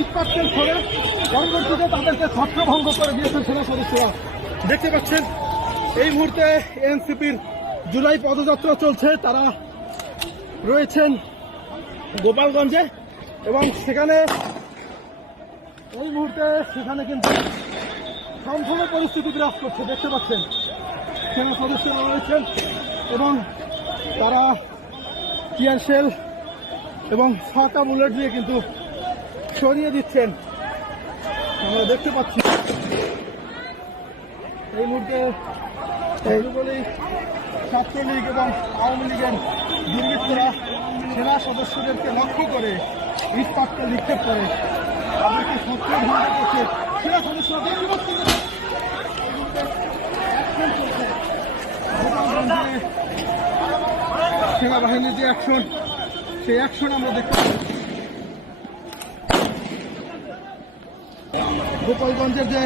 ইটপাটকেল ছড়ে পরবর্তীতে তাদেরকে ছত্রভঙ্গ করে দিয়েছেন সেনা সদস্যরা। দেখতে পাচ্ছেন এই মুহূর্তে এনসিপির জুলাই পদযাত্রা চলছে। তারা রয়েছেন গোপালগঞ্জে এবং সেখানে এই মুহূর্তে সেখানে কিন্তু থমথম পরিস্থিতি বিরাজ করছে। দেখতে পাচ্ছেন সেনা সদস্যরা রয়েছেন এবং তারা টিয়ার শেল এবং ফাঁকা বুলেট দিয়ে কিন্তু সরিয়ে দিচ্ছেন। আমরা দেখতে পাচ্ছি এই মুহূর্তে যুবলীগ, ছাত্রলীগ এবং আওয়ামী লীগের দুর্বৃত্তরা সেনা সদস্যদেরকে লক্ষ্য করে ইটপাটকেল নিক্ষেপ করে তাদেরকে ছত্রভঙ্গ করছে। সেনা সদস্যরা সেনাবাহিনীর যে অ্যাকশন, সেই অ্যাকশন আমরা দেখতে পাচ্ছি। গোপালগঞ্জের যে